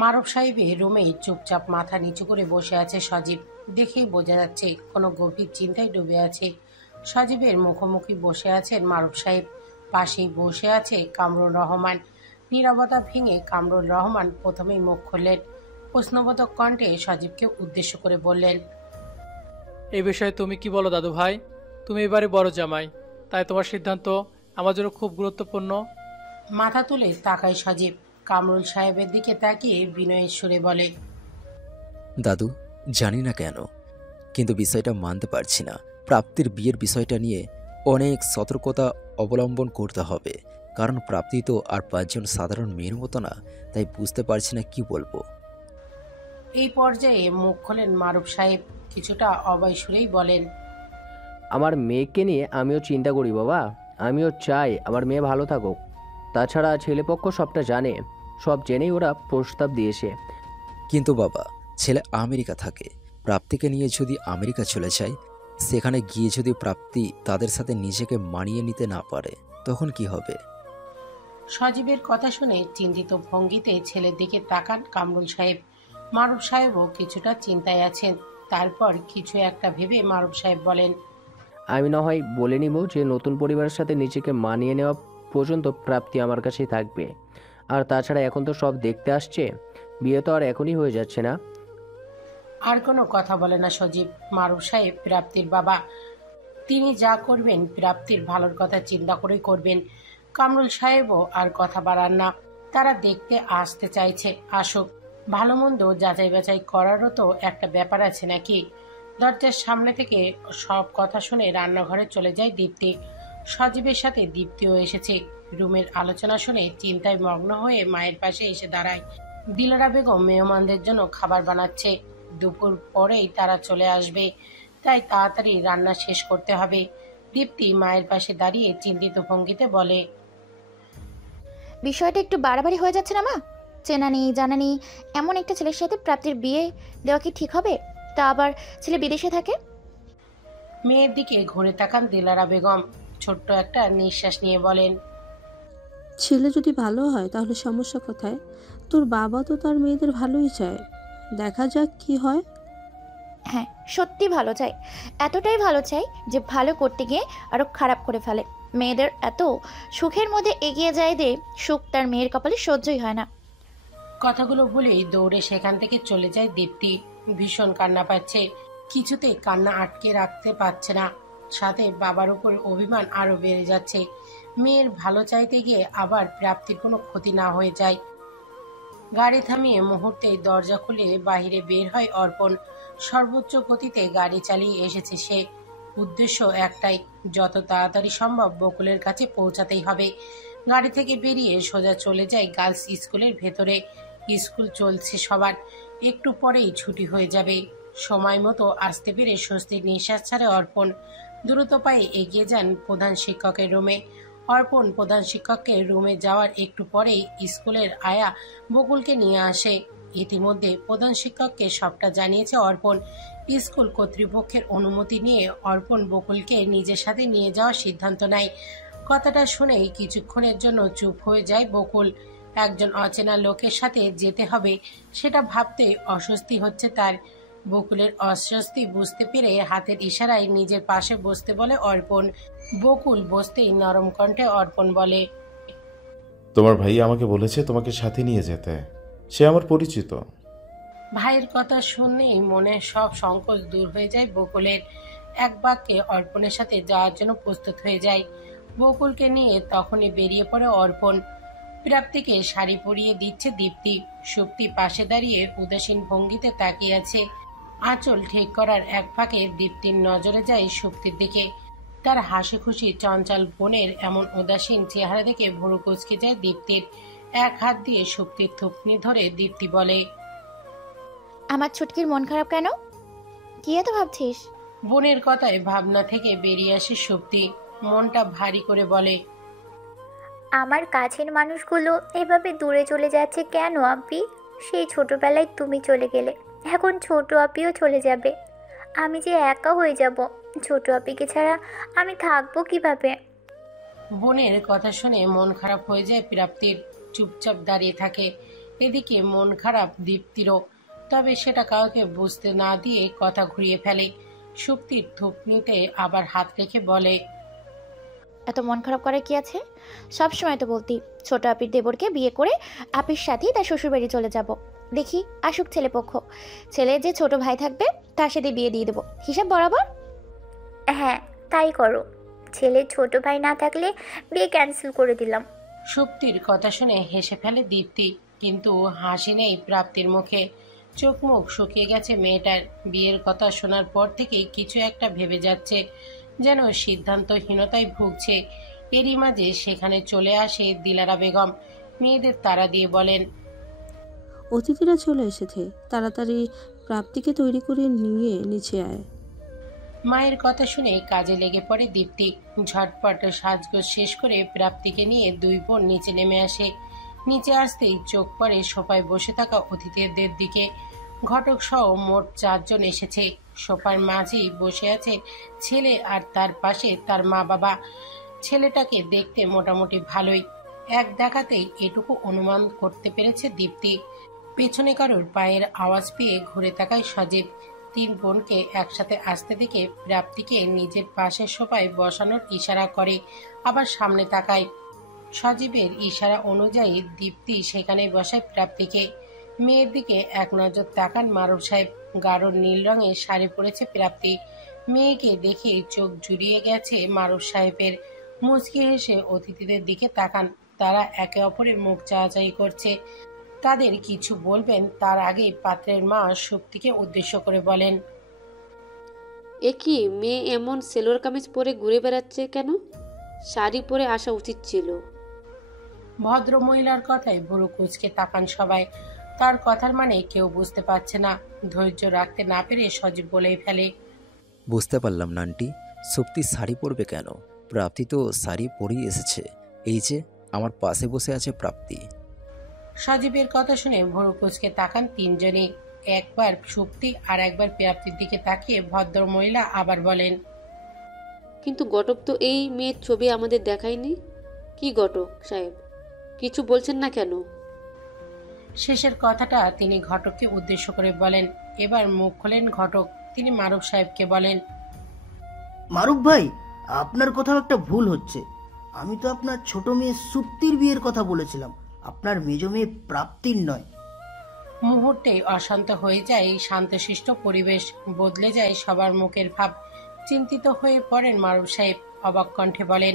মারুফ সাহেবের রুমেই চুপচাপ মাথা নিচু করে বসে আছে সজীব। দেখেই বোঝা যাচ্ছে কোনো গভীর চিন্তায় ডুবে আছে। সজীবের মুখোমুখি বসে আছেন মারুফ সাহেব, পাশেই বসে আছে কামরুল রহমান। নীরবতা ভেঙে কামরুল রহমান প্রথমেই মুখ খুললেন। প্রশ্নবোধক কণ্ঠে সজীবকে উদ্দেশ্য করে বললেন, এই বিষয়ে তুমি কি বলো দাদু ভাই? তুমি এবারে বড় জামাই, তাই তোমার সিদ্ধান্ত আমার জন্য খুব গুরুত্বপূর্ণ। মাথা তুলে তাকায় সজীব। কামরুল সাহেবের দিকে তাকিয়ে বিনয়ের সুরে বলে, দাদু, জানি না কেন, কিন্তু বিষয়টা মানতে পারছি না। প্রাপ্তির বিয়ের বিষয়টা নিয়ে অনেক সতর্কতা অবলম্বন করতে হবে, কারণ প্রাপ্তি তো আর 5 জন সাধারণ মেয়ের মতো না। তাই বুঝতে পারছি না কি বলবো। এই পর্যায়ে মুখ খোলেন মারুফ সাহেব। কিছুটা অবাক সুরেই বলেন, আমার মেয়েকে নিয়ে আমিও চিন্তা করি বাবা। আমিও চাই আমার মেয়ে ভালো থাকুক। তাছাড়া ছেলেপক্ষ সবটা জানে, সব জেনেই ওরা প্রস্তাব দিয়েছে। কিন্তু বাবা, ছেলে আমেরিকা থাকে। প্রাপ্তিকে নিয়ে যদি আমেরিকা চলে যায়, সেখানে গিয়ে যদি প্রাপ্তি তাদের সাথে নিজেকে মানিয়ে নিতে না পারে, তখন কি হবে? সজীবের কথা শুনে চিন্তিত ভঙ্গিতে ছেলের দিকে তাকান কামরুল সাহেব। মারুফ সাহেবও কিছুটা চিন্তায় আছেন। তারপর কিছু একটা ভেবে মারুফ সাহেব বলেন, আমি না হয় বলে নিব যে নতুন পরিবারের সাথে নিজেকে মানিয়ে নেওয়া পর্যন্ত প্রাপ্তি আমার কাছেই থাকবে। আর তাছাড়া এখন তো সব দেখতে আসছে, বিয়ে তো আর এখনই হয়ে যাচ্ছে না। আর কোনো কথা বলে না সজীব। মারুফ সাহেব প্রাপ্তির বাবা, তিনি যা করবেন প্রাপ্তির ভালোর কথা চিন্তা করেই করবেন। কামরুল সাহেবও আর কথা বাড়ান না। তারা দেখতে আসতে চাইছে, আসুক। ভালো মন্দ যাচাই বাছাই করারও তো একটা ব্যাপার আছে নাকি। দরজার সামনে থেকে সব কথা শুনে রান্নাঘরে চলে যায় দীপ্তি। সজীবের সাথে দীপ্তিও এসেছে। রুমের আলোচনা শুনে চিন্তায় মগ্ন হয়ে মায়ের পাশে এসে দাঁড়ায়। দিলারা বেগম মেহমানদের জন্য খাবার বানাচ্ছে। দুপুর পরেই তারা চলে আসবে, তাই তাড়াতাড়ি রান্না শেষ করতে হবে। দীপ্তি মায়ের পাশে দাঁড়িয়ে চিন্তিত ভঙ্গিতে বলে, বিষয়টা একটু বাড়াবাড়ি হয়ে যাচ্ছে না মা? চেনা নেই জানা নেই এমন একটা ছেলের সাথে প্রাপ্তির বিয়ে দেওয়া কি ঠিক হবে? তা আবার ছেলে বিদেশে থাকে। মেয়ের দিকে ঘুরে তাকান দিলারা বেগম। ছোট্ট একটা নিঃশ্বাস নিয়ে বলেন, ছেলে যদি ভালো হয় তাহলে সমস্যা কোথায়? তোর বাবা তো তার মেয়েদের ভালোই চায়। দেখা যাক কি হয়। হ্যাঁ, সত্যি ভালো চাই। এতটাই ভালো চাই যে ভালো করতে গিয়ে আরো খারাপ করে ফেলে। মেয়েদের এত সুখের মধ্যে এগিয়ে যায় যে সুখ তার মেয়ের কপালে সহ্যই হয় না। কথাগুলো বলেই দৌড়ে সেখান থেকে চলে যায় দীপ্তি। ভীষণ কান্না পাচ্ছে, কিছুতেই কান্না আটকে রাখতে পারছে না। সাথে বাবার উপর অভিমান আরো বেড়ে যাচ্ছে। মেয়ের ভালো চাইতে গিয়ে আবার প্রাপ্তির কোনো ক্ষতি না হয়ে যায়। গাড়ি থামিয়ে মুহূর্তেই দরজা খুলে বাহিরে বের হয় অর্পণ। সর্বোচ্চ গতিতে গাড়ি চালিয়ে এসেছে সে। উদ্দেশ্য একটাই, যত তাড়াতাড়ি সম্ভব বকুলের কাছে পৌঁছাতেই হবে। গাড়ি থেকে বেরিয়ে সোজা চলে যায় গার্লস স্কুলের ভেতরে। স্কুল চলছে সবার, একটু পরেই ছুটি হয়ে যাবে। সময় মতো আসতে পেরে স্বস্তির নিঃশ্বাস ছাড়ে অর্পণ। দ্রুত পায়ে এগিয়ে যান প্রধান শিক্ষকের রুমে। অর্পণ প্রধান শিক্ষককে রুমে যাওয়ার একটু পরেই স্কুলের আয়া বকুলকে নিয়ে আসে। ইতিমধ্যে প্রধান শিক্ষককে সবটা জানিয়েছে অর্পণ। স্কুল কর্তৃপক্ষের অনুমতি নিয়ে অর্পণ বকুলকে নিজের সাথে নিয়ে যাওয়ার সিদ্ধান্ত নেয়। কথাটা শুনেই কিছুক্ষণের জন্য চুপ হয়ে যায় বকুল। একজন অচেনা লোকের সাথে যেতে হবে, সেটা ভাবতে অস্বস্তি হচ্ছে তার। বকুলের অস্বস্তি বুঝতে পেরে হাতের ইশারায় নিজের পাশে বসতে বলে অর্পণ। বকুল বসতেই নরম কণ্ঠে অর্পণ বলে, তোমার ভাই আমাকে বলেছে তোমাকে সাথে নিয়ে যেতে। সে আমার পরিচিত। ভাইয়ের কথা শুনলেই মনের সব সংকোচ দূর হয়ে যায় বকুলের। এক বাক্যে অর্পণের সাথে যাওয়ার জন্য প্রস্তুত হয়ে যায়। বকুলকে নিয়ে তখনই বেরিয়ে পড়ে অর্পণ। প্রাপ্তিকে শাড়ি পরিয়ে দিচ্ছে দীপ্তি। সুপ্তি পাশে দাঁড়িয়ে উদাসীন ভঙ্গিতে তাকিয়ে আছে। আঁচল ঠিক করার এক ফাঁকে দীপ্তির নজরে যায় সুপ্তির দিকে। তার হাসি খুশি চঞ্চল বোনের এমন উদাসীন চেহারা দেখে ভুরু কুঁচকে যায় দীপ্তির। এক হাত দিয়ে সুপ্তির থুপনি ধরে দীপ্তি বলে, আমার ছুটকির মন খারাপ কেন? কি এত ভাবছিস? বোনের কথায় ভাবনা থেকে বেরিয়ে আসে সুপ্তি। মনটা ভারী করে বলে, আমার কাছের মানুষগুলো এভাবে দূরে চলে যাচ্ছে কেন আপি? সেই ছোটবেলায় তুমি চলে গেলে, এখন ছোট আপিও চলে যাবে। আমি যে একা হয়ে যাব। ছোট আপিকে ছাড়া আমি থাকবো কিভাবে? বোনের কথা শুনে মন খারাপ হয়ে যায় প্রাপ্তির, চুপচাপ দাঁড়িয়ে থাকে। এদিকে মন খারাপ দীপ্তিরও, তবে সেটা কাউকে বুঝতে না দিয়ে কথা ঘুরিয়ে ফেলে। সুপ্তির থুপনিতে আবার হাত রেখে বলে, এত মন খারাপ করার কি আছে? সব সময় তো বলতি ছোট আপির দেবরকে বিয়ে করে আপির সাথেই তার শ্বশুরবাড়ি চলে যাব। দেখি আসুক ছেলেপক্ষ, ছেলে যে ছোট ভাই থাকবে তার সাথে বিয়ে দিয়ে দেবো, হিসাব বরাবর। হ্যাঁ তাই করো, ছেলের ছোট ভাই না থাকলে বিয়ে ক্যান্সেল করে দিলাম। সুপ্তির কথা শুনে হেসে ফেলে দীপ্তি, কিন্তু হাসি নেই প্রাপ্তির মুখে। চোখ মুখ শুকিয়ে গেছে মেয়েটার। বিয়ের কথা শোনার পর থেকেই কিছু একটা ভেবে যাচ্ছে, যেন সিদ্ধান্তহীনতায় ভুগছে। এরই মাঝে সেখানে চলে আসে দিলারা বেগম। মেয়েদের তাড়া দিয়ে বলেন, অতিথিরা চলে এসেছে, তাড়াতাড়ি প্রাপ্তিকে তৈরি করে নিয়ে নিচে আয়। মায়ের কথা শুনে কাজে লেগে পড়ে দীপ্তি। ঝটপট সাজগোজ শেষ করে প্রাপ্তিকে নিয়ে দুই বোন নিচে নেমে আসে। নিচে আসতেই চোখ পড়ে সোফায় বসে থাকা অতিথিদের দিকে। ঘটক সহ মোট 4 জন এসেছে। সোফার মাঝেই বসে আছে ছেলে, আর তার পাশে তার মা বাবা। ছেলেটাকে দেখতে মোটামুটি ভালোই, এক দেখাতেই এটুকু অনুমান করতে পেরেছে দীপ্তি। পেছনে কারোর পায়ের আওয়াজ পেয়ে ঘুরে তাকায় সজীব। 3 বোনকে একসাথে আসতে দেখে প্রাপ্তিকে নিজের পাশের সোফায় বসানোর ইশারা করে, আবার সামনে তাকায়। সজীবের ইশারা অনুযায়ী দীপ্তি সেখানেই বসায় প্রাপ্তিকে। মেয়ের দিকে এক নজর তাকান মারুফ সাহেব। গাঢ় নীল রঙের শাড়ি পরেছে প্রাপ্তি। মেয়েকে দেখে চোখ জুড়িয়ে গেছে মারুফ সাহেবের। মুচকি হেসে অতিথিদের দিকে তাকান। তারা একে অপরের মুখ চাওয়াচাই করছে। তাদের কিছু বলবেন তার আগেই পাত্রের মা সুপ্তিকে উদ্দেশ্য করে বলেন, এ কি মেয়ে এমন সেলোয়ার কামিজ পরে ঘুরে বেড়াচ্ছে কেন? শাড়ি পরে আসা উচিত ছিল। ভদ্র মহিলার কথায় ভুরু কুঁচকে তাকান সবাই। তার কথার মানে কেউ বুঝতে পারছে না। ধৈর্য রাখতে না পেরে সজীব বলেই ফেলে, বুঝতে পারলাম না আন্টি, সুপ্তি শাড়ি পরবে কেন? প্রাপ্তি তো শাড়ি পরেই এসেছে। এই যে আমার পাশে বসে আছে প্রাপ্তি। সজীবের কথা শুনে ভুরু কুঁচকে তাকান 3 জনই। একবার সুপ্তি আর একবার প্রাপ্তির দিকে তাকিয়ে ভদ্র মহিলা আবার বলেন, কিন্তু ঘটক তো এই মেয়ের ছবি আমাদের দেখায়নি। কি ঘটক সাহেব, কিছু বলছেন না কেন? শেষের কথাটা তিনি ঘটককে উদ্দেশ্য করে বলেন। এবার মুখ খোলেন ঘটক। তিনি মারুফ সাহেবকে বলেন, মারুফ ভাই, আপনার কোথাও একটা ভুল হচ্ছে। আমি তো আপনার ছোট মেয়ে সুপ্তির বিয়ের কথা বলেছিলাম, আপনার মেজ মেয়ে প্রাপ্তির নয়। মুহূর্তেই অশান্ত হয়ে যায় শান্তশিষ্ট পরিবেশ। বদলে যায় সবার মুখের ভাব। চিন্তিত হয়ে পড়েন মারুফ সাহেব। অবাক কণ্ঠে বলেন,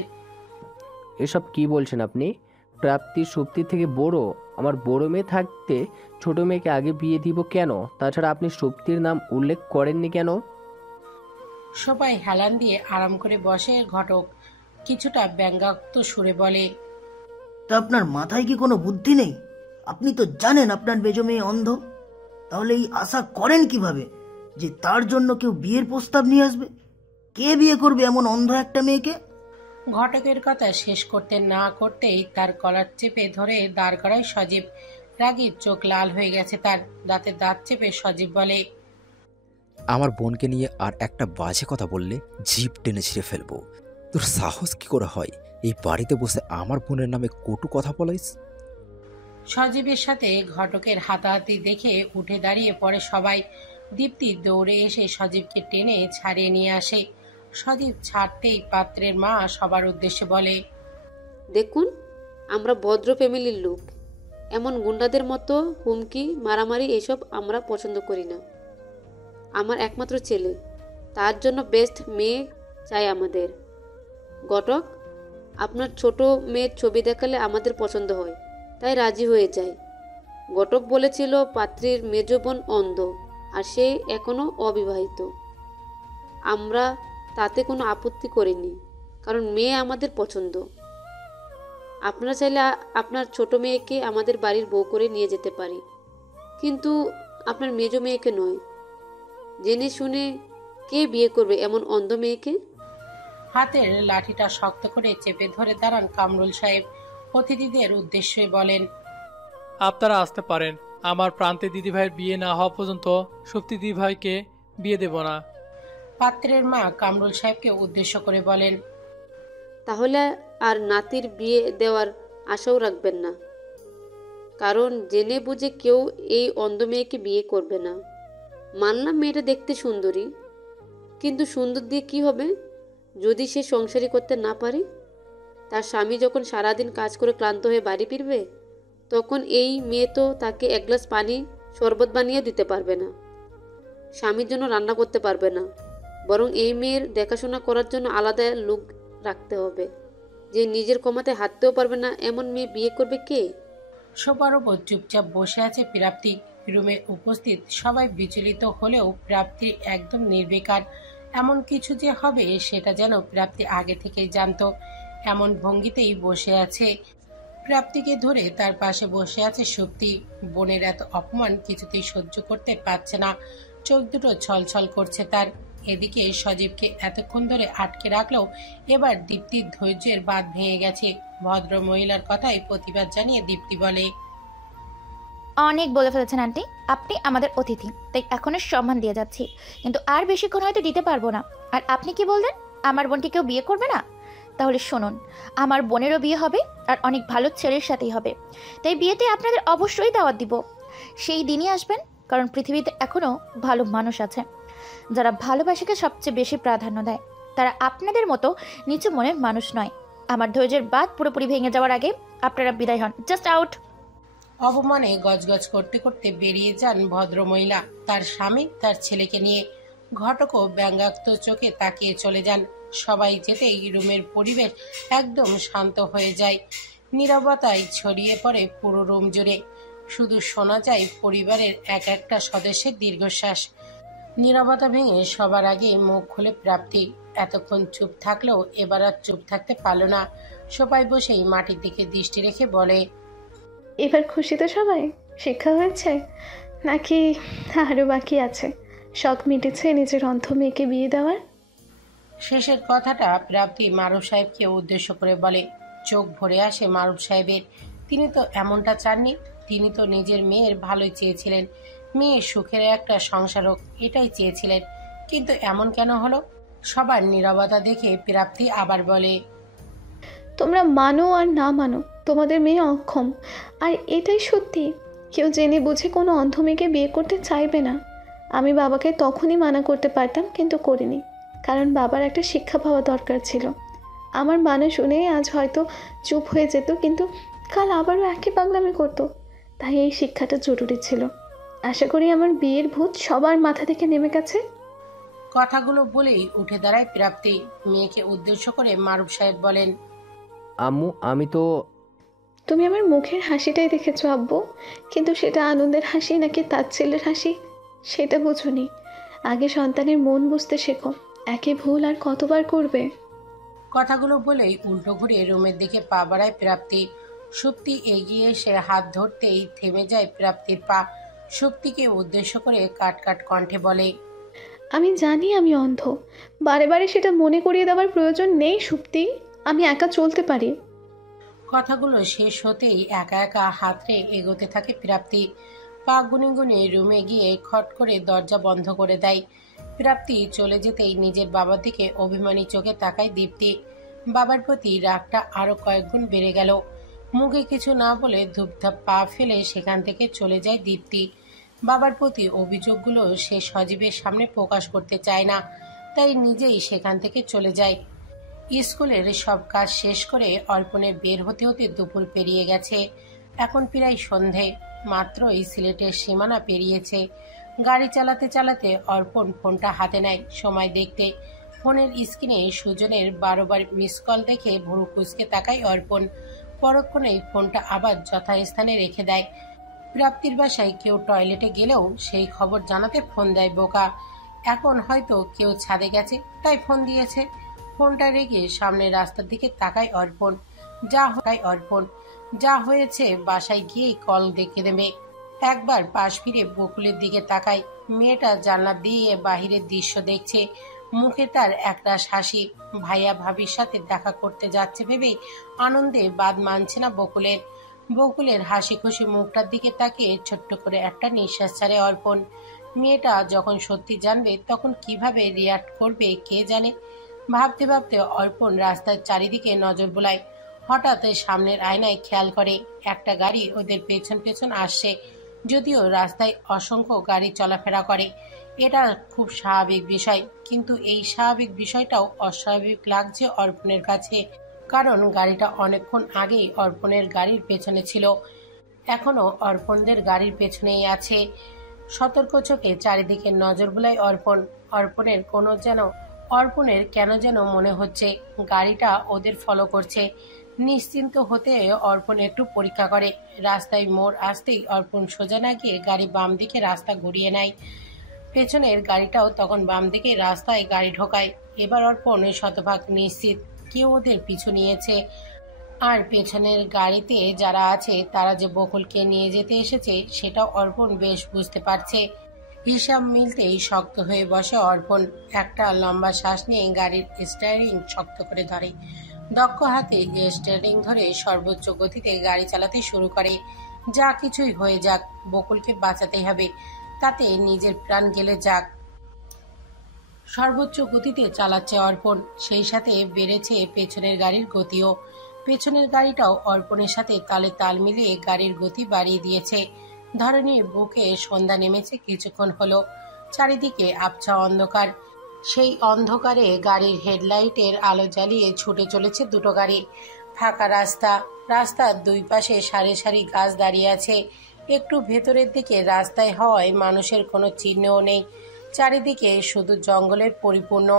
এসব কি বলছেন আপনি? প্রাপ্তি সুপ্তির থেকে বড়। আমার বড় মেয়ে থাকতে ছোট মেয়েকে আগে বিয়ে দিব কেন? তাছাড়া আপনি সুপ্তির নাম উল্লেখ করেননি কেন? সবাই হেলান দিয়ে আরাম করে বসে ঘটক কিছুটা ব্যঙ্গাত্ম সুরে বলে, তা আপনার মাথায় কি কোনো বুদ্ধি নেই? আপনি তো জানেন আপনার মেজ মেয়ে অন্ধ। তাহলে এই আশা করেন কিভাবে যে তার জন্য কেউ বিয়ের প্রস্তাব নিয়ে আসবে? কে বিয়ে করবে এমন অন্ধ একটা মেয়েকে? ঘটকের কথা শেষ করতে না করতেই তার কলার চেপে ধরে দাঁড় করায় সজীব। রাগে চোখ লাল হয়ে গেছে তার। দাঁতে দাঁত চেপে সজীব বলে, আমার বোনকে নিয়ে আর একটা বাজে কথা বললে জিভ টেনে ছিঁড়ে ফেলবো। তোর সাহস কি করে হয় এই বাড়িতে বসে আমার বোনের নামে কটু কথা বলাইস? সজীবের সাথে ঘটকের হাতাহাতি দেখে উঠে দাঁড়িয়ে পড়ে সবাই। দীপ্তি দৌড়ে এসে সজীবকে টেনে ছাড়িয়ে নিয়ে আসে। সজীব ছাড়তেই পাত্রের মা সবার উদ্দেশ্যে বলে, দেখুন, আমরা ভদ্র ফ্যামিলির লোক। এমন গুন্ডাদের মতো হুমকি মারামারি এসব আমরা পছন্দ করি না। আমার একমাত্র ছেলে, তার জন্য বেস্ট মেয়ে চাই আমাদের। ঘটক, আপনার ছোট মেয়ের ছবি দেখালে আমাদের পছন্দ হয়, তাই রাজি হয়ে যায়। ঘটক বলেছিল পাত্রীর মেজ বোন অন্ধ আর সে এখনও অবিবাহিত। আমরা তাতে কোনো আপত্তি করিনি, কারণ মেয়ে আমাদের পছন্দ। আপনারা চাইলে আপনার ছোট মেয়েকে আমাদের বাড়ির বউ করে নিয়ে যেতে পারি, কিন্তু আপনার মেজ মেয়েকে নয়। জেনে শুনে কে বিয়ে করবে এমন অন্ধ মেয়েকে? হাতের লাঠিটা শক্ত করে চেপে ধরে দাঁড়ান কামরুল সাহেব। অতিথিদের উদ্দেশ্যে বলেন, আপনারা আসতে পারেন। আমার প্রান্তে দিদিভাইয়ের বিয়ে না হওয়া পর্যন্ত শক্তি দিদিভাইকে বিয়ে দেব না। পাত্রের মা কামরুল সাহেবকে উদ্দেশ্য করে বলেন, তাহলে আর নাতির বিয়ে দেওয়ার আশাও রাখবেন না, কারণ জেনে বুঝে কেউ এই অন্ধ মেয়েকে বিয়ে করবে না। মানলাম মেয়েটা দেখতে সুন্দরী, কিন্তু সুন্দর দিয়ে কি হবে যদি সে সংসারী করতে না পারে? তার স্বামী যখন সারাদিন কাজ করে ক্লান্ত হয়ে বাড়ি ফিরবে, তখন এই মেয়ে তো তাকে এক গ্লাস পানি শরবত বানিয়ে দিতে পারবে না, স্বামীর জন্য রান্না করতে পারবে না। বরং এই মেয়ের দেখাশোনা করার জন্য আলাদা লোক রাখতে হবে। যে নিজের কমাতে হাঁটতেও পারবে না এমন মেয়ে বিয়ে করবে কে? সোফার ওপর চুপচাপ বসে আছে প্রাপ্তি। রুমে উপস্থিত সবাই বিচলিত হলেও প্রাপ্তি একদম নির্বিকার। এমন কিছু যে হবে সেটা যেন প্রাপ্তি আগে থেকেই জানতো। এমন ভঙ্গিতেই বসে আছে। প্রাপ্তিকে ধরে তার পাশে বসে আছে সুপ্তি। বোনের এত অপমান কিছুতেই সহ্য করতে পারছে না, চোখ দুটো ছলছল করছে তার। এদিকে সজীবকে এতক্ষণ ধরে আটকে রাখলেও এবার দীপ্তির ধৈর্যের বাঁধ ভেঙে গেছে। ভদ্র মহিলার কথায় প্রতিবাদ জানিয়ে দীপ্তি বলে, অনেক বলে ফেলেছেন আন্টি, আপনি আমাদের অতিথি, তাই এখনো সম্মান দিয়ে যাচ্ছি, কিন্তু আর বেশিক্ষণ হয়তো দিতে পারবো না। আর আপনি কি বললেন আমার বোনকে কেউ বিয়ে করবে না? তাহলে শুনুন, আমার বোনেরও বিয়ে হবে, আর অনেক ভালো ছেলের সাথেই হবে। তাই বিয়েতে আপনাদের অবশ্যই দাওয়াত দিব। সেই দিনই আসবেন, কারণ পৃথিবীতে এখনও ভালো মানুষ আছে যারা ভালোবাসাকে সবচেয়ে বেশি প্রাধান্য দেয়। তারা আপনাদের মতো নিচু মনের মানুষ নয়। আমার ধৈর্যের বাঁধ পুরোপুরি ভেঙে যাওয়ার আগে আপনারা বিদায় হন। Just out. অপমানে গজগজ করতে করতে বেরিয়ে যান ভদ্রমহিলা তার স্বামী তার ছেলেকে নিয়ে। ঘটকও ব্যঙ্গাক্ত চোখে তাকিয়ে চলে যান। সবাই যেতেই রুমের পরিবেশ একদম শান্ত হয়ে যায়। নীরবতায় ছড়িয়ে পড়ে পুরো রুম জুড়ে। শুধু শোনা যায় পরিবারের এক একটা সদস্যের দীর্ঘশ্বাস। নীরবতা ভেঙে সবার আগে মুখ খুলে প্রাপ্তি। এতক্ষণ চুপ থাকলেও এবার আর চুপ থাকতে পারল না। সোফায় বসেই মাটির দিকে দৃষ্টি রেখে বলে, এবার খুশি তো সবাই? শিক্ষা হয়েছে নাকি আরও বাকি আছে? শখ মিটেছে নিজের অন্ধ মেয়েকে বিয়ে দেওয়ার? শেষের কথাটা প্রাপ্তি মারুফ সাহেবকে উদ্দেশ্য করে বলে। চোখ ভরে আসে মারুফ সাহেবের। তিনি তো এমনটা চাননি। তিনি তো নিজের মেয়ের ভালোই চেয়েছিলেন। মেয়ের সুখের একটা সংসার হোক, এটাই চেয়েছিলেন। কিন্তু এমন কেন হলো? সবার নীরবতা দেখে প্রাপ্তি আবার বলে, তোমরা মানো আর না মানো, তোমাদের মেয়ে অক্ষম, আর এটাই সত্যি। কেউ জেনে বুঝে কোনো অন্ধ মেয়েকে বিয়ে করতে চাইবে না। আমি বাবাকে তখনই মানা করতে পারতাম, কিন্তু করিনি, কারণ বাবার একটা শিক্ষা পাওয়া দরকার ছিল। আমার মানে শুনে আজ হয়তো চুপ হয়ে যেত, কিন্তু কাল আবারও একই পাগলামি করতো। তাই এই শিক্ষাটা জরুরি ছিল। আশা করি আমার বিয়ের ভূত সবার মাথা থেকে নেমে গেছে। কথাগুলো বলেই উঠে দাঁড়ায় প্রাপ্তি। মেয়েকে উদ্দেশ্য করে মারুফ সাহেব বলেন, আম্মু, আমি তো... তুমি আমার মুখের হাসিটাই দেখেছো আব্বু, কিন্তু সেটা আনন্দের হাসি নাকি তাচ্ছিল্যের হাসি সেটা বুঝুনি। আগে সন্তানের মন বুঝতে শেখো। একে ভুল আর কতবার করবে? কথাগুলো বলেই উল্টো ঘুরে রুমের দিকে পা বাড়ায় প্রাপ্তি। সুপ্তি এগিয়ে এসে হাত ধরতেই থেমে যায় প্রাপ্তির পা। সুপ্তিকে উদ্দেশ্য করে কাট কাট কণ্ঠে বলে, আমি জানি আমি অন্ধ, বারে বারে সেটা মনে করিয়ে দেওয়ার প্রয়োজন নেই সুপ্তি। আমি একা চলতে পারি। কথাগুলো শেষ হতেই একা একা হাতড়ে এগোতে থাকে প্রাপ্তি। পা গুনে গুনে রুমে গিয়ে খট করে দরজা বন্ধ করে দেয়। প্রাপ্তি চলে যেতেই নিজের বাবার দিকে অভিমানী চোখে তাকায় দীপ্তি। বাবার প্রতি রাগটা আরো কয়েকগুণ বেড়ে গেল। মুখে কিছু না বলে ধূপধাপ পা ফেলে সেখান থেকে চলে যায় দীপ্তি। বাবার প্রতি অভিযোগগুলো সে সজীবের সামনে প্রকাশ করতে চায় না, তাই নিজেই সেখান থেকে চলে যায়। স্কুলের সব কাজ শেষ করে অর্পণের বের হতে হতে দুপুর পেরিয়ে গেছে। এখন প্রায় সন্ধে। মাত্রই সিলেটের সীমানা পেরিয়েছে। গাড়ি চালাতে চালাতে অর্পণ ফোনটা হাতে নেয় সময় দেখতে। ফোনের স্ক্রিনে সুজনের 12 বার মিস কল দেখে ভুরু কুঁচকে তাকায় অর্পণ। পরক্ষণেই ফোনটা আবার যথাস্থানে রেখে দেয়। প্রাপ্তির বাসায় কেউ টয়লেটে গেলেও সেই খবর জানাতে ফোন দেয় বোকা। এখন হয়তো কেউ ছাদে গেছে, তাই ফোন দিয়েছে। ফোনটা রেখে সামনের রাস্তার দিকে তাকায় অর্পণ। যা হয়েছে বাসায় গিয়েই কল দেখে দেবে। একবার পাশ ফিরে বকুলের দিকে তাকায়। মেয়েটা জানলা দিয়ে বাহিরের দৃশ্য দেখছে। মুখে তার একরাশ হাসি। ভাইয়া ভাবির সাথে দেখা করতে যাচ্ছে ভেবে আনন্দে বাদ মানছে না বকুলের। বকুলের হাসি খুশি মুখটার দিকে তাকিয়ে ছোট্ট করে একটা নিঃশ্বাস ছাড়ে অর্পণ। মেয়েটা যখন সত্যি জানবে তখন কিভাবে রিয়াক্ট করবে কে জানে। ভাবতে ভাবতে অর্পণ রাস্তার চারিদিকে নজর বুলায়। হঠাৎ সামনের আয়নায় খেয়াল করে একটা গাড়ি ওদের পেছন পেছন আসছে। যদিও রাস্তায় অসংখ্য গাড়ি চলাফেরা করে, এটা খুব স্বাভাবিক বিষয়, কিন্তু এই স্বাভাবিক বিষয়টাও অস্বাভাবিক লাগছে অর্পণের কাছে। কারণ গাড়িটা অনেকক্ষণ আগেই অর্পণের গাড়ির পেছনে ছিল, এখনো অর্পণদের গাড়ির পেছনেই আছে। সতর্ক চোখে চারিদিকে নজর বুলায় অর্পণের কেন যেন মনে হচ্ছে গাড়িটা ওদের ফলো করছে। নিশ্চিন্ত হতে অর্পণ একটু পরীক্ষা করে। রাস্তায় মোড় আসতেই অর্পণ সোজা না গিয়ে গাড়ি বাম দিকে রাস্তা ঘুরিয়ে নেয়। পেছনের গাড়িটাও তখন বাম দিকে রাস্তায় গাড়ি ঢোকায়। এবার অর্পণ শতভাগ নিশ্চিত কেউ ওদের পিছু নিয়েছে। আর পেছনের গাড়িতে যারা আছে তারা যে বকুলকে নিয়ে যেতে এসেছে সেটাও অর্পণ বেশ বুঝতে পারছে। হিসাব মিলতেই শক্ত হয়ে বসে অর্পণ। একটা লম্বা শ্বাস নিয়ে গাড়ির স্টিয়ারিং শক্ত করে ধরে। দক্ষ হাতে স্টিয়ারিং ধরে সর্বোচ্চ গতিতে গাড়ি চালাতে শুরু করে। যা কিছুই হয়ে যাক, বকুলকে বাঁচাতে হবে, তাতে নিজের প্রাণ গেলে যাক। সর্বোচ্চ গতিতে চালাচ্ছে অর্পণ, সেই সাথে বেড়েছে পেছনের গাড়ির গতিও। পেছনের গাড়িটাও অর্পণের সাথে তালে তাল মিলিয়ে গাড়ির গতি বাড়িয়ে দিয়েছে। ধরনীর বুকে সন্ধ্যা নেমেছে কিছুক্ষণ হলো। চারিদিকে আবছা অন্ধকার। সেই অন্ধকারে গাড়ির হেডলাইটের আলো জ্বালিয়ে ছুটে চলেছে দুটো গাড়ি। ফাঁকা রাস্তার দুই পাশে সারি সারি গাছ দাঁড়িয়ে আছে। একটু ভেতরের দিকে রাস্তায় হওয়ায় মানুষের কোনো চিহ্নও নেই। চারিদিকে শুধু জঙ্গলের পরিপূর্ণ।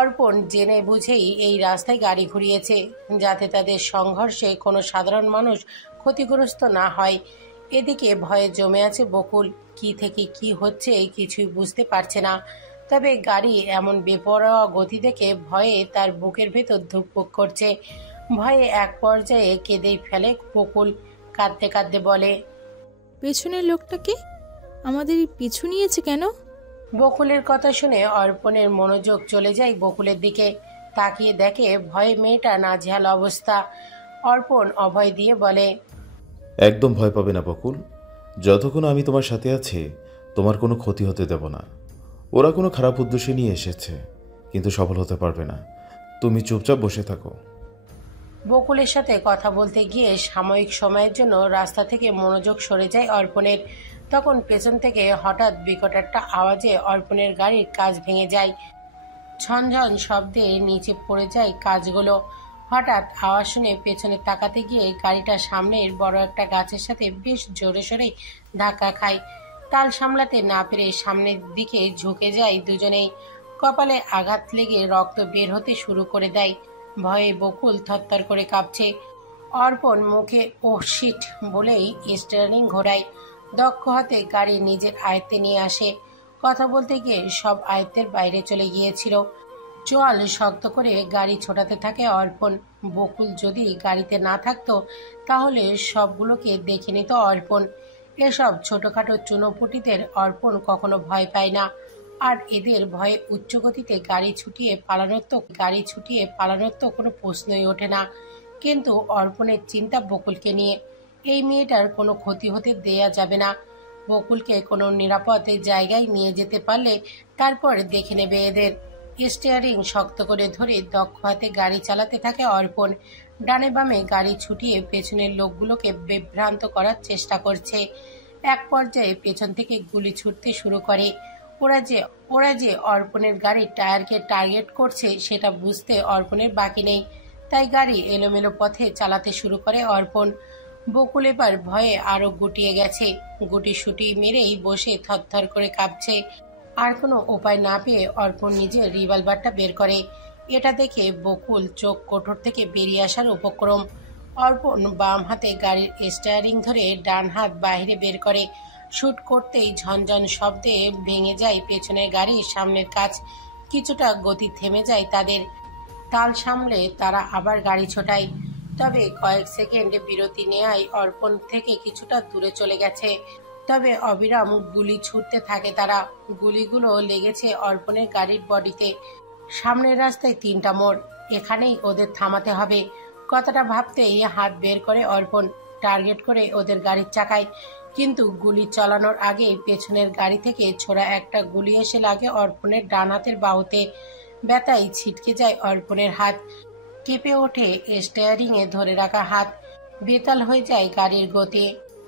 অর্পণ জেনে বুঝেই এই রাস্তায় গাড়ি ঘুরিয়েছে, যাতে তাদের সংঘর্ষে কোনো সাধারণ মানুষ ক্ষতিগ্রস্ত না হয়। এদিকে ভয়ে জমে আছে বকুল। কি থেকে কি হচ্ছে কিছুই বুঝতে পারছে না। তবে গাড়ি এমন বেপরোয়া গতি দেখে ভয়ে তার বুকের ভেতর ধুকপুক করছে। ভয়ে এক পর্যায়ে কেঁদেই ফেলে বকুল। কাঁদতে কাঁদতে বলে, পেছনের লোকটাকে আমাদের পিছু নিয়েছে কেন? বকুলের কথা শুনে অর্পণের মনোযোগ চলে যায় বকুলের দিকে। তাকিয়ে দেখে ভয়ে মেয়েটা নাজেহাল অবস্থা। অর্পণ অভয় দিয়ে বলে, একদম ভয় পাবে না বকুল, যতক্ষণ আমি তোমার সাথে আছি তোমার কোনো ক্ষতি হতে দেব না। ওরা কোনো খারাপ উদ্দেশ্য নিয়ে এসেছে, কিন্তু সফল হতে পারবে না। তুমি চুপচাপ বসে থাকো। বকুলের সাথে কথা বলতে গিয়ে সাময়িক সময়ের জন্য রাস্তা থেকে মনোযোগ সরে যায় অর্পণের। তখন পেছন থেকে হঠাৎ বিকট একটা আওয়াজে অর্পণের গাড়ির কাঁচ ভেঙে যায়। ঝনঝন শব্দে নিচে পড়ে যায় কাঁচগুলো। হঠাৎ আওয়াজ শুনে পেছনে তাকাতে গিয়ে গাড়িটা সামনের বড় একটা গাছের সাথে বেশ জোরে সোরে ধাক্কা খায়। তাল সামলাতে না পেরে সামনের দিকে ঝুঁকে যায় দুজনেই। কপালে আঘাত লেগে রক্ত বের হতে শুরু করে দেয়। ভয়ে বকুল থরথর করে কাঁপছে। অর্পণ মুখে ওহ শিট বলেই স্টিয়ারিং ঘোরায়। দক্ষ হাতে গাড়ি নিজের আয়ত্তে নিয়ে আসে। কথা বলতে গিয়ে সব আয়ত্তের বাইরে চলে গিয়েছিল। চোয়াল শক্ত করে গাড়ি ছোটাতে থাকে অর্পণ। বকুল যদি গাড়িতে না থাকতো তাহলে সবগুলোকে দেখে নিত অর্পণ। এসব ছোটখাটো চুনোপুটিদের অর্পণ কখনো ভয় পায় না। আর এদের ভয়ে উচ্চ গতিতে গাড়ি ছুটিয়ে পালানোর তো কোনো প্রশ্নই ওঠে না। কিন্তু অর্পণের চিন্তা বকুলকে নিয়ে। এই মেয়েটার কোনো ক্ষতি হতে দেয়া যাবে না। বকুলকে কোনো নিরাপদ জায়গায় নিয়ে যেতে পারলে তারপর দেখে নেবে এদের। স্টিয়ারিং শক্ত করে ধরে দক্ষ হাতে গাড়ি চালাতে থাকে অর্পণ। ডানে বামে গাড়ি ছুটিয়ে পেছনের লোকগুলোকে বিভ্রান্ত করার চেষ্টা করছে। এক পর্যায়ে পেছন থেকে গুলি ছুটতে শুরু করে। ওরা যে অর্পণের গাড়ির টায়ারকে টার্গেট করছে সেটা বুঝতে অর্পণের বাকি নেই। তাই গাড়ি এলোমেলো পথে চালাতে শুরু করে অর্পণ। বকুল এবার ভয়ে আরো গুটিয়ে গেছে। গুটি মেরেই বসে থরথর করে কাঁপছে। আর কোনো উপায় না পেয়ে অর্পণ নিজের রিভলভারটা বের করে। এটা দেখে বকুল চোখ কোঠর থেকে বেরিয়ে আসার উপক্রম। অর্পণ বাম হাতে গাড়ির স্টিয়ারিং ধরে ডান হাত বাইরে বের করে। শুট করতেই ঝনঝন শব্দে ভেঙে যায় পেছনের গাড়ির সামনের কাঁচ। কিছুটা গতি থেমে যায় তাদের। তাল সামলে তারা আবার গাড়ি ছোটায়। তবে কয়েক সেকেন্ড বিরতি নেয়ায় অর্পণ থেকে কিছুটা দূরে চলে গেছে। তবে অবিরাম গুলি ছুটতে থাকে তারা। গুলিগুলো লেগেছে অর্পণের গাড়ির বডিতে। সামনের রাস্তায় 3টা মোড়, এখানেই ওদের থামাতে হবে। কথাটা ভাবতেই হাত বের করে অর্পণ, টার্গেট করে ওদের গাড়ির চাকায়। কিন্তু গুলি চালানোর আগে পেছনের গাড়ি থেকে ছোড়া একটা গুলি এসে লাগে অর্পণের ডান হাতের বাহুতে। ব্যথায় ছিটকে যায় অর্পণের হাত, কেঁপে ওঠে স্টিয়ারিংয়ে ধরে রাখা হাত, বেতাল হয়ে যায় গাড়ির গতি।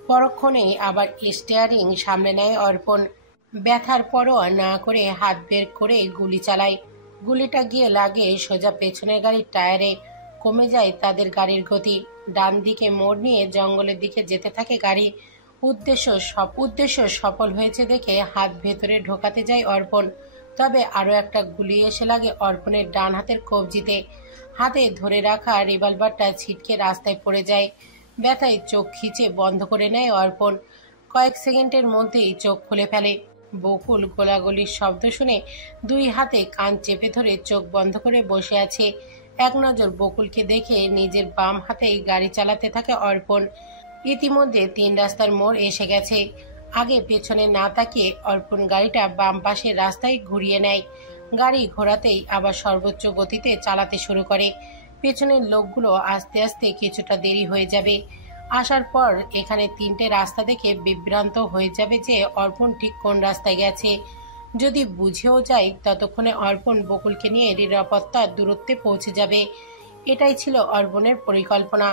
পরক্ষণেই আবার স্টিয়ারিং সামনে নেয় অর্পণ। ব্যথার পরোয়া না করে হাত বের করে গুলি চালায়। গুলিটা গিয়ে লাগে সোজা পেছনের গাড়ির টায়ারে। কমে যায় তাদের গাড়ির গতি। ডান দিকে মোড় নিয়ে জঙ্গলের দিকে যেতে থাকে গাড়ি। উদ্দেশ্য সফল হয়েছে দেখে হাত ভেতরে ঢোকাতে যায় অর্পণ। তবে আরও একটা গুলি এসে লাগে অর্পণের ডান হাতের কবজিতে। হাতে ধরে রাখা রিভলভারটা ছিটকে রাস্তায় পড়ে যায়। ব্যথায় চোখ খিচে বন্ধ করে নেয় অর্পণ। কয়েক সেকেন্ডের মধ্যেই চোখ খুলে ফেলে। বকুল গোলাগুলির শব্দ শুনে দুই হাতে কান চেপে ধরে চোখ বন্ধ করে বসে আছে। এক নজর বকুলকে দেখে নিজের বাম হাতেই গাড়ি চালাতে থাকে অর্পণ। ইতিমধ্যে 3 রাস্তার মোড় এসে গেছে। আগে পেছনে না তাকিয়ে অর্পণ গাড়িটা বাম পাশের রাস্তায় ঘুরিয়ে নেয়। গাড়ি ঘোরাতেই আবার সর্বোচ্চ গতিতে চালাতে শুরু করে। পেছনের লোকগুলো আস্তে আস্তে কিছুটা দেরি হয়ে যাবে। আসার পর এখানে 3টে রাস্তা দেখে বিভ্রান্ত হয়ে যাবে যে অর্পণ ঠিক কোন রাস্তায় গেছে। যদি বুঝেও যায় ততক্ষণে অর্পণ বকুলকে নিয়ে নিরাপত্তার দূরত্বে পৌঁছে যাবে। এটাই ছিল অর্পণের পরিকল্পনা।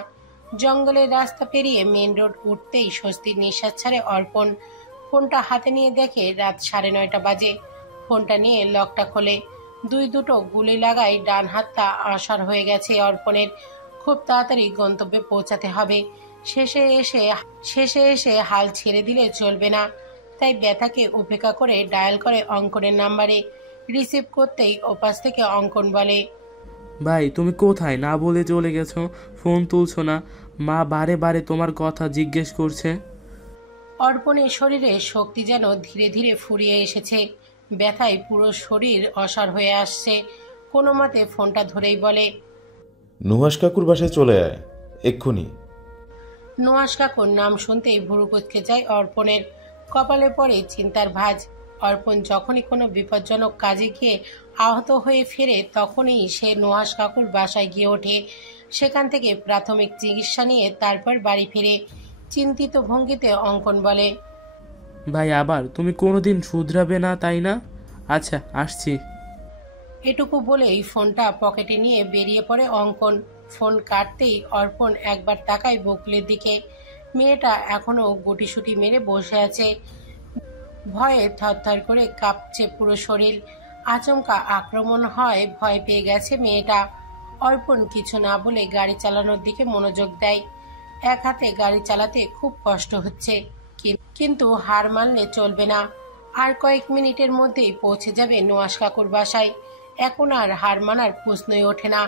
জঙ্গলের রাস্তা পেরিয়ে মেন রোড উঠতেই স্বস্তির নিঃশ্বাস ছাড়ে অর্পণ। ফোনটা হাতে নিয়ে দেখে রাত 9:30 বাজে। ফোনটা নিয়ে লকটা খোলে। দুটো গুলি লাগায় ডান হাতটা অসাড় হয়ে গেছে অর্পণের। খুব তাড়াতাড়ি গন্তব্যে পৌঁছাতে হবে। শেষে এসে হাল ছেড়ে দিলে চলবে না। তাই ব্যথাকে উপেক্ষা করে ডায়াল করে অঙ্কনের নাম্বারে। রিসিভ করতেই ওপাশ থেকে অঙ্কন বলে, ভাই তুমি কোথায়? না বলে চলে গেছো, ফোন তুলছো না। মা বারে বারে তোমার কথা জিজ্ঞেস করছে। অর্পণের শরীরে শক্তি যেন ধীরে ধীরে ফুরিয়ে এসেছে। ব্যথায় পুরো শরীর অসাড় হয়ে আসছে। কোনো মতে ফোনটা ধরেই বলে, নুহাস কাকুর বাসায় চলে আয় এক্ষুনি। নুহাস কাকুর নাম শুনতেই ভুরু কুঁচকে যায় অর্পণের। কপালে পড়ে চিন্তার ভাঁজ। অর্পণ যখনই কোনো বিপজ্জনক কাজে গিয়ে আহত হয়ে ফেরে তখনই সে নুহাস কাকুর বাসায় গিয়ে ওঠে। সেখান থেকে প্রাথমিক চিকিৎসা নিয়ে তারপর বাড়ি ফিরে। চিন্তিত ভঙ্গিতে অঙ্কন বলে, ভাই আবার তুমি কোনোদিন শুধরাবে না তাই না? আচ্ছা আসছি। এটুকু বলেই ফোনটা পকেটে নিয়ে বেরিয়ে পড়ে অঙ্কন। ফোন কাটতেই অর্পণ একবার তাকায় বকুলের দিকে। মেয়েটা এখনো গুটিসুটি মেরে বসে আছে। ভয়ে থরথর করে কাঁপছে পুরো শরীর। আচমকা আক্রমণ হয় ভয় পেয়ে গেছে মেয়েটা। অর্পণ কিছু না বলে গাড়ি চালানোর দিকে মনোযোগ দেয়। এক হাতে গাড়ি চালাতে খুব কষ্ট হচ্ছে, কিন্তু হার মানলে চলবে না। আর কয়েক মিনিটের মধ্যেই পৌঁছে যাবে নুহাস কাকুর বাসায়। এখন আর হার মানার প্রশ্নই ওঠে না।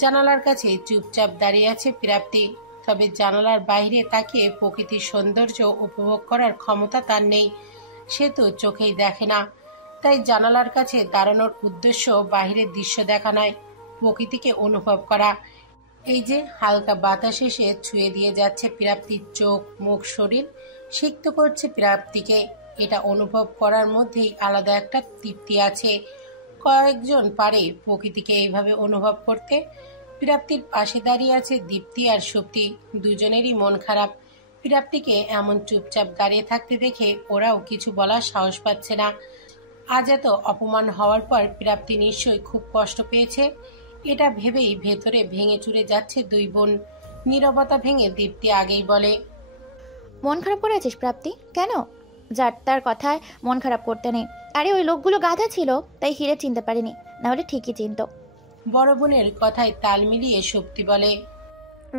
জানালার কাছে চুপচাপ দাঁড়িয়ে আছে প্রাপ্তি। তবে জানালার বাইরে তাকিয়ে প্রকৃতির সৌন্দর্য উপভোগ করার ক্ষমতা তার নেই। সে তো চোখেই দেখে না। তাই জানালার কাছে দাঁড়ানোর উদ্দেশ্য বাহিরের দৃশ্য দেখা নয়, প্রকৃতিকে অনুভব করা। এই যে হালকা বাতাস এসে ছুঁয়ে দিয়ে যাচ্ছে প্রাপ্তির চোখ, মুখ, শরীর, সিক্ত করছে প্রাপ্তিকে। এটা অনুভব করার মধ্যেই আলাদা একটা তৃপ্তি আছে। কয়েকজন পারে প্রকৃতিকে এইভাবে অনুভব করতে। প্রাপ্তির পাশে দাঁড়িয়ে আছে দীপ্তি আর সুপ্তি। দুজনেরই মন খারাপ। প্রাপ্তিকে এমন চুপচাপ দাঁড়িয়ে থাকতে দেখে ওরাও কিছু বলার সাহস পাচ্ছে না। আজ এত অপমান হওয়ার পর প্রাপ্তি নিশ্চয়ই খুব কষ্ট পেয়েছে। এটা ভেবেই ভেতরে ভেঙে চুরে যাচ্ছে দুই বোন। নীরবতা ভেঙে দীপ্তি আগেই বলে, মন খারাপ করে আছিস প্রাপ্তি? কেন? যার তার কথায় মন খারাপ করতে নেই। আরে ওই লোকগুলো গাধা ছিল, তাই হিরে চিনতে পারিনি, নাহলে ঠিকই চিনত। বড় বোনের কথায় তাল মিলিয়ে সুপ্তি বলে,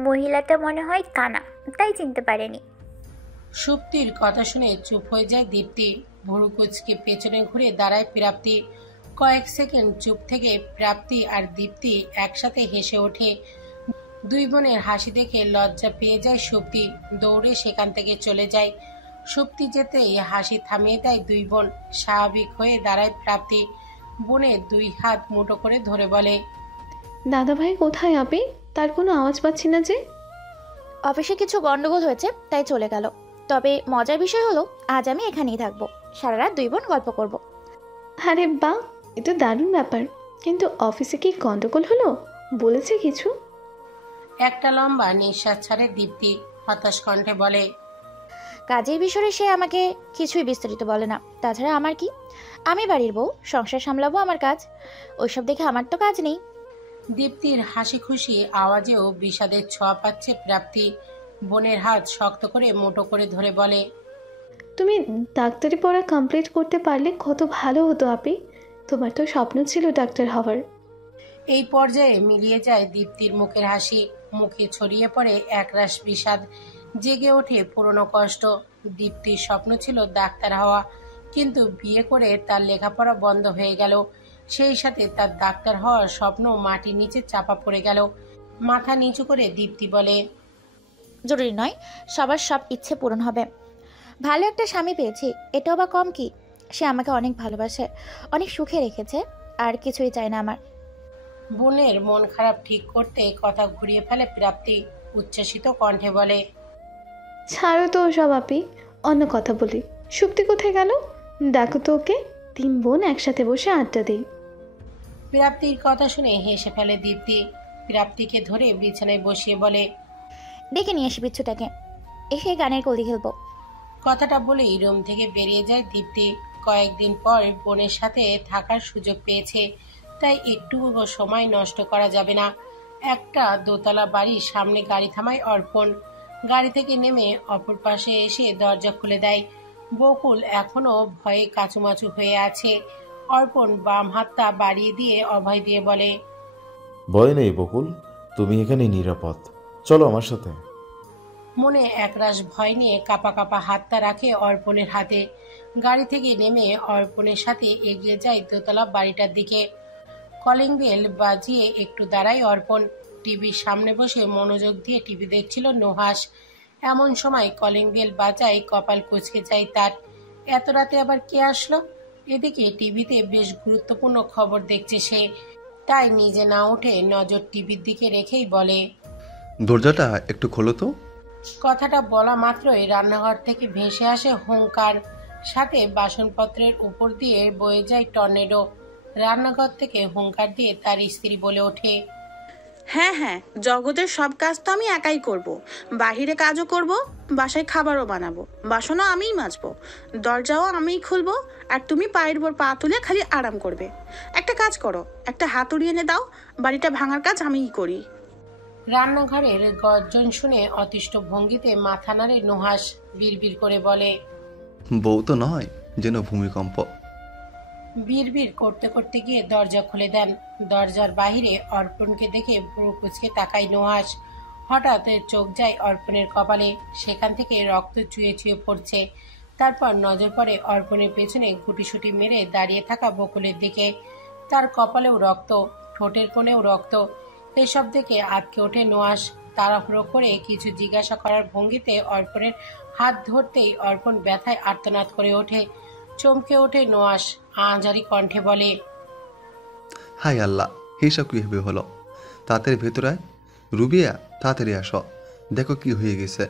মহিলাটা মনে হয় কানা, তাই চিনতে পারেনি। সুপ্তির কথা শুনে চুপ হয়ে যায় দীপ্তি। ভুরু কুচকে পেছনে ঘুরে দাঁড়ায় প্রাপ্তি। কয়েক সেকেন্ড চুপ থেকে প্রাপ্তি আর দীপ্তি একসাথে হেসে ওঠে। দুই বোনের হাসি দেখে লজ্জা পেয়ে যায় সুপ্তি। দৌড়ে সেখান থেকে চলে যায়। সুপ্তি যেতেই হাসি থামিয়ে দেয় দুই বোন। স্বাভাবিক হয়ে দাঁড়ায় প্রাপ্তি। বোনের দুই হাত মুঠো করে ধরে বলে, দাদা ভাই কোথায়? আপনি তার কোনো আওয়াজ পাচ্ছি না যে। অফিসে কিছু গন্ডগোল হয়েছে, তাই চলে গেল। তবে মজার বিষয় হলো আজ আমি এখানেই থাকবো। সারা রাত দুই বোন গল্প করব। আরে বাহ, এটা দারুণ ব্যাপার। কিন্তু অফিসে কি গন্ডগোল হলো? বলেছে কিছু? একটা লম্বা নিঃশ্বাস ছাড়ে দীপ্তি। হতাশ কণ্ঠে বলে, কাজের বিষয়ে সে আমাকে কিছুই বিস্তারিত বলে না। তাছাড়া আমার কি, আমি বাড়ির বউ, সংসার সামলাবো আমার কাজ, ওইসব দেখে আমার তো কাজ নেই। দীপ্তির হাসি খুশি আওয়াজেও বিষাদের ছোঁয়া পাচ্ছে প্রাপ্তি। বোনের হাত শক্ত করে মুঠো করে ধরে বলে, তুমি ডাক্তারি পড়া কমপ্লিট করতে পারলে কত ভালো হতো আপি। তোমার তো স্বপ্ন ছিল ডাক্তার হওয়ার। এই পর্যায়ে মিলিয়ে যায় দীপ্তির মুখের হাসি, মুখে ছড়িয়ে পড়ে একরাশ বিষাদ, জেগে ওঠে পুরনো কষ্ট। দীপ্তির স্বপ্ন ছিল ডাক্তার হওয়া, কিন্তু বিয়ে করে তার লেখাপড়া বন্ধ হয়ে গেল। সেই সাথে তার ডাক্তার হওয়ার স্বপ্ন মাটির নিচে চাপা পড়ে গেল। মাথা নিচু করে দীপ্তি বলে, জরুরি নয় সবার সব ইচ্ছে পূরণ হবে। ভালো একটা স্বামী পেয়েছি, এটাও বা কম কি? সে আমাকে অনেক ভালোবাসে, অনেক সুখে রেখেছে, আর কিছুই চাই না আমার। বোনের মন খারাপ ঠিক করতে কথা ঘুরিয়ে ফেলে প্রাপ্তি, উচ্ছ্বসিত কণ্ঠে বলে, ছাড়ো তো সব আপি, অন্য কথা বলি। শুক্তি কোথায় গেল? ডাকো তো ওকে, 3 বোন একসাথে বসে আড্ডা দিই। প্রাপ্তির কথা শুনে হেসে ফেলে দীপ্তি। প্রাপ্তিকে ধরে বিছানায় বসিয়ে বলে, ডেকে নিয়ে আসি বিচ্ছুটাকে, এসে গানের কলি খেলবো। কথাটা বলেই রুম থেকে বেরিয়ে যায় দীপ্তি। কয়েকদিন পর বোনের সাথে থাকার সুযোগ পেয়েছে, তাই একটু সময় নষ্ট করা যাবে না। একটা দোতলা বাড়ির সামনে গাড়ি থামায় অর্পণ। গাড়ি থেকে নেমে অপর পাশে এসে দরজা খুলে দেয়। বকুল এখনো ভয়ে কাচুমাচু হয়ে আছে। অর্পণ বাম হাতটা বাড়িয়ে দিয়ে অভয় দিয়ে বলে, ভয় নেই বকুল, তুমি এখানে নিরাপদ, চলো আমার সাথে। মনে একরাশ ভয় নিয়ে কাপা কাপা হাতটা রাখে অর্পণের হাতে। গাড়ি থেকে নেমে অর্পণের সাথে এগিয়ে যায় দোতলা বাড়িটার দিকে। কলিং বেল বাজিয়ে একটু দাঁড়ায় অর্পণ। টিভির সামনে বসে মনোযোগ দিয়ে টিভি দেখছিল নুহাস। এমন সময় কলিং বেল বাজায়, কপাল কুঁচকে যায় তার। এত রাতে আবার কে আসলো? এদিকে টিভিতে বেশ গুরুত্বপূর্ণ খবর দেখছে সে, তাই নিজে না উঠে নজর টিভির দিকে রেখেই বলে, দরজাটা একটু খোলো তো। কথাটা বলা মাত্রই রান্নাঘর থেকে ভেসে আসে হুঙ্কার, সাথে বাসনপত্রের উপর দিয়ে বয়ে যায় টর্নেডো। রান্নাঘর থেকে হুঙ্কার দিয়ে তার স্ত্রী বলে ওঠে, হ্যাঁ হ্যাঁ, জগতের সব কাজ তো আমি একাই করব, বাহিরে কাজও করব, বাসায় খাবারও বানাবো, বাসনও আমিই মাজবো, দরজাও আমিই খুলবো, আর তুমি পায়ের উপর পা তুলে খালি আরাম করবে। একটা কাজ করো, একটা হাতুড়ি এনে দাও, বাড়িটা ভাঙার কাজ আমিই করি। রান্নাঘরের গর্জন শুনে অতিষ্ঠ ভঙ্গিতে মাথা নাড়ে নুহাস, বিড়বিড় করে বলে, বউ তো নয়, যেন ভূমিকম্প। বিড়বিড় করতে করতে গিয়ে দরজা খুলে দেন। দরজার বাহিরে অর্পণকে দেখে ভুরু কুঁচকে তাকায় নুহাস। হঠাৎ চোখ যায় অর্পণের কপালে, সেখান থেকে রক্ত চুয়ে চুয়ে পড়ছে। তারপর নজর পড়ে অর্পণের পেছনে গুটিসুটি মেরে দাঁড়িয়ে থাকা বকুলের দিকে। তার কপালেও রক্ত, ঠোঁটের কোণেও রক্ত। এসব দেখে আটকে ওঠে নুহাস। তাড়াহুড়ো করে কিছু জিজ্ঞাসা করার ভঙ্গিতে অর্পণের হাত ধরতেই অর্পণ ব্যথায় আর্তনাদ করে ওঠে। চমকে ওঠে নুহাস, আহাজারি কণ্ঠে বলে, হাই আল্লাহ, এইসব কীভাবে হলো? তাড়াতাড়ি ভেতরে রুবিয়া, তাড়াতাড়ি আসো, দেখো কি হয়ে গেছে।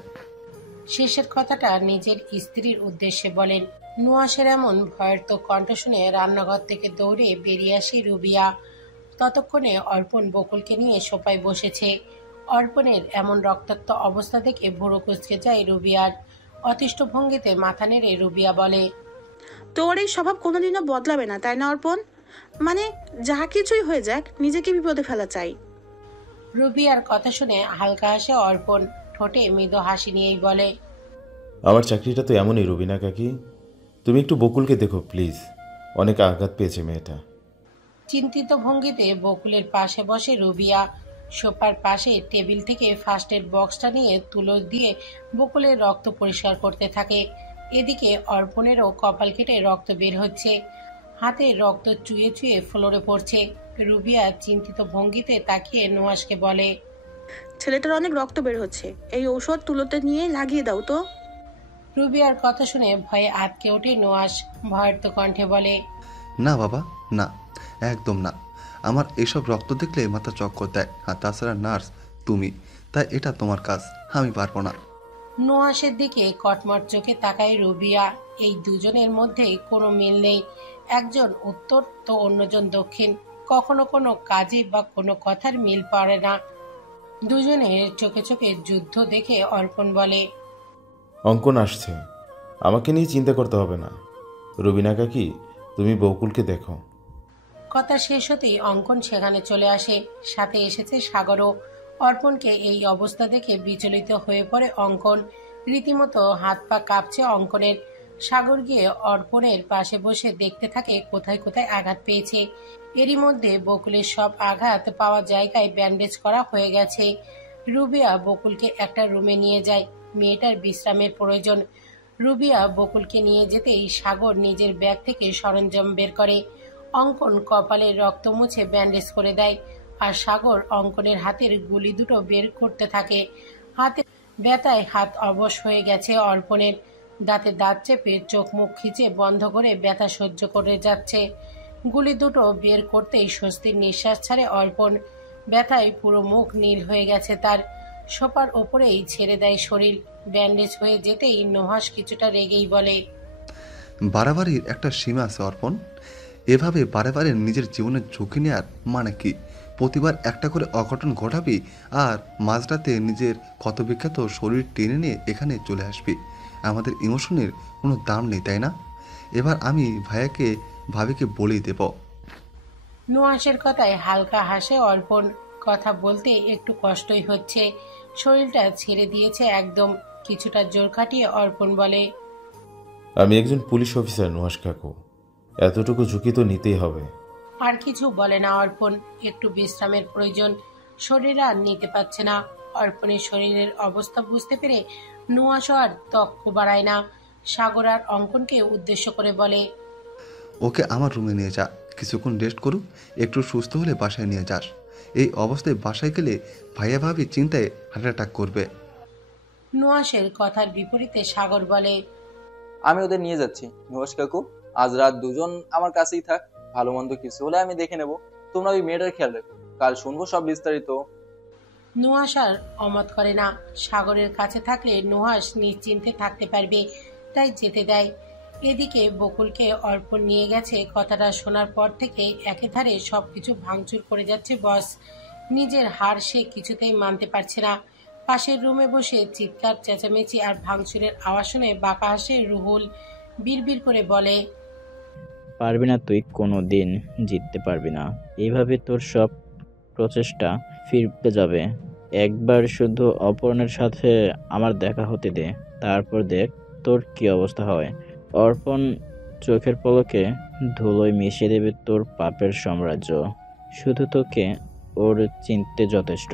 শেষের কথাটা নিজের স্ত্রীর উদ্দেশ্যে বলেন। নুহাসের এমন ভয়ার্ত কণ্ঠ শুনে রান্নাঘর থেকে দৌড়ে বেরিয়ে আসে রুবিয়া। ততক্ষণে অর্পণ বকুলকে নিয়ে সোফায় বসেছে। অর্পণের এমন রক্তাক্ত অবস্থা দেখে ভুরু কুঁচকে যায় রুবিয়ার। অতিষ্ঠ ভঙ্গিতে মাথা নেড়ে রুবিয়া বলে, তোর এই স্বভাব কোনোদিনও বদলাবে না, তাই না অর্পণ? মানে যা কিছুই হয়ে যাক, নিজেকে বিপদে ফেলা চাই। রুবিয়ার কথা শুনে হালকা হাসে অর্পণ, ঠোঁটে মৃদু হাসি নিয়েই বলে, আমার চাকরিটা তো এমনই রুবিনা কাকি, তুমি একটু বকুলকে দেখো প্লিজ, অনেক আঘাত পেয়েছে মেয়েটা। চিন্তিত ভঙ্গিতে বকুলের পাশে বসে রুবিয়া। সোফার পাশে টেবিল থেকে ফার্স্ট এড বক্সটা নিয়ে তুলো দিয়ে বকুলের রক্ত পরিষ্কার করতে থাকে। এদিকে অর্পণেরও কপাল কেটে রক্ত বের হচ্ছে, হাতে রক্ত চুয়ে চুয়ে ফ্লোরে পড়ছে। রুবিয়া চিন্তিত ভঙ্গিতে তাকিয়ে নুহাসকে বলে, ছেলেটার অনেক রক্ত বের হচ্ছে, এই ঔষধ তুলোতে নিয়ে লাগিয়ে দাও তো। রুবিয়ার কথা শুনে ভয়ে আটকে ওঠে নুহাস, ভয়ার্ত কণ্ঠে বলে, না বাবা, না, একদম না, আমার এসব রক্ত দেখলে মাথা চক্কর দেয়, আর তাছাড়া নার্স তুমি, তাই এটা তোমার কাজ, আমি পারবো না। নুহাসের দিকে কটমট চোখে তাকায় রুবিয়া। এই দুজনের মধ্যে কোনো মিল নেই, একজন উত্তর তো অন্যজন দক্ষিণ। কখনো কোনো কাজে বা কোনো কথার মিল পড়ে না। দুজনের চোখে চোখে যুদ্ধ দেখে অর্পণ বলে, অঙ্কন আসছে, আমাকে নিয়ে চিন্তা করতে হবে না। রুবিনা কাকি, তুমি বকুলকে দেখো। কথা শেষ হতেই অঙ্কন সেখানে চলে আসে, সাথে এসেছে সাগরও। অর্পণকে এই অবস্থা দেখে বিচলিত হয়ে পড়ে অঙ্কন, রীতিমতো হাত পা কাঁপছে অঙ্কনের। সাগর গিয়ে অর্পণের পাশে বসে দেখতে থাকে কোথায় কোথায় আঘাত পেয়েছে। এরই মধ্যে বকুলের সব আঘাত পাওয়া জায়গায় ব্যান্ডেজ করা হয়ে গেছে। রুবিয়া বকুলকে একটা রুমে নিয়ে যায়, মেয়েটার বিশ্রামের প্রয়োজন। রুবিয়া বকুলকে নিয়ে যেতেই সাগর নিজের ব্যাগ থেকে সরঞ্জাম বের করে। অঙ্কন কপালের রক্ত মুছে ব্যান্ডেজ করে দেয়, আর সাগর অঙ্কনের হাতের গুলি দুটো বের করতে থাকে। হাতে ব্যথায় হাত অবশ হয়ে গেছে অর্পণের, দাঁতে দাঁত চেপে চোখ মুখ খিচে বন্ধ করে ব্যথা সহ্য করে যাচ্ছে। গুলি দুটো বের করতেই স্বস্তির নিঃশ্বাস ছাড়ে অর্পণ। ব্যথায় পুরো মুখ নীল হয়ে গেছে তার। সোফার ওপরেই ছেড়ে দেয় শরীর। ব্যান্ডেজ হয়ে যেতেই নুহাস কিছুটা রেগেই বলে, বাড়াবাড়ির একটা সীমা আছে অর্পণ। এভাবে বারে বারে নিজের জীবনের ঝুঁকি নেওয়ার মানে কি? প্রতিবার একটা করে অঘটন ঘটাবি আর মাঝরাতে নিজের ক্ষতবিখ্যাত শরীর টেনে নিয়ে এখানে চলে আসবি। আমাদের ইমোশনের কোনো দাম নেই, তাই না? এবার আমি ভাইয়াকে ভাবিকে বলেই দেব। নুহাসের কথায় হালকা হাসে অর্পণ। কথা বলতে একটু কষ্টই হচ্ছে, শরীরটা ছেড়ে দিয়েছে একদম। কিছুটা জোর কাটিয়ে অর্পণ বলে, আমি একজন পুলিশ অফিসার নুহাস কাকু, এতটুকু ঝুঁকি তো নিতেই হবে। আর কিছু বলে না অর্পণ, একটু বিশ্রামের প্রয়োজন, শরীর আর নিতে পারছে না। অর্পণের শরীরের অবস্থা বুঝতে পেরে নুহাসও আর তক্ক বাড়ায় না। সাগর আর অঙ্কনকে উদ্দেশ্য করে বলে, ওকে আমার রুমে নিয়ে যা, কিছুক্ষণ রেস্ট করুক, একটু সুস্থ হলে বাসায় নিয়ে যাস। এই অবস্থায় বাসায় গেলে ভাইয়া ভাবি চিন্তায় হার্ট অ্যাটাক করবে। নুহাসের কথার বিপরীতে সাগর বলে, আমি ওদের নিয়ে যাচ্ছি নুহাস কাকু, আজ রাত দুজন আমার কাছেই থাক, ভালো মন্দ কিছু হলে আমি দেখে নেব, তোমরা ওই মেয়েটার খেয়াল রেখো, কাল শুনবো সব বিস্তারিত। নুহাস আর অমত করে না। সাগরের কাছে থাকলে নুহাস নিশ্চিন্তে থাকতে পারবে, তাই যেতে দেয়। এদিকে বকুলকে অর্পণ নিয়ে গেছে কথাটা শোনার পর থেকে একেধারে সবকিছু ভাঙচুর করে যাচ্ছে বস। নিজের হার সে কিছুতেই মানতে পারছে না। পাশের রুমে বসে চিৎকার চেঁচামেচি আর ভাঙচুরের আওয়াজ শুনে বাঁকা হাসে রুহুল। বিড়বিড় করে বলে, পারবি না, তুই কোনো দিন জিততে পারবি না। এইভাবে তোর সব প্রচেষ্টা ফিরতে যাবে। একবার শুধু অপর্ণের সাথে আমার দেখা হতে দে, তারপর দেখ তোর কি অবস্থা হয়। অর্পণ চোখের পলকে ধুলোয় মিশিয়ে দেবে তোর পাপের সাম্রাজ্য। শুধু তোকে ওর চিনতে যথেষ্ট।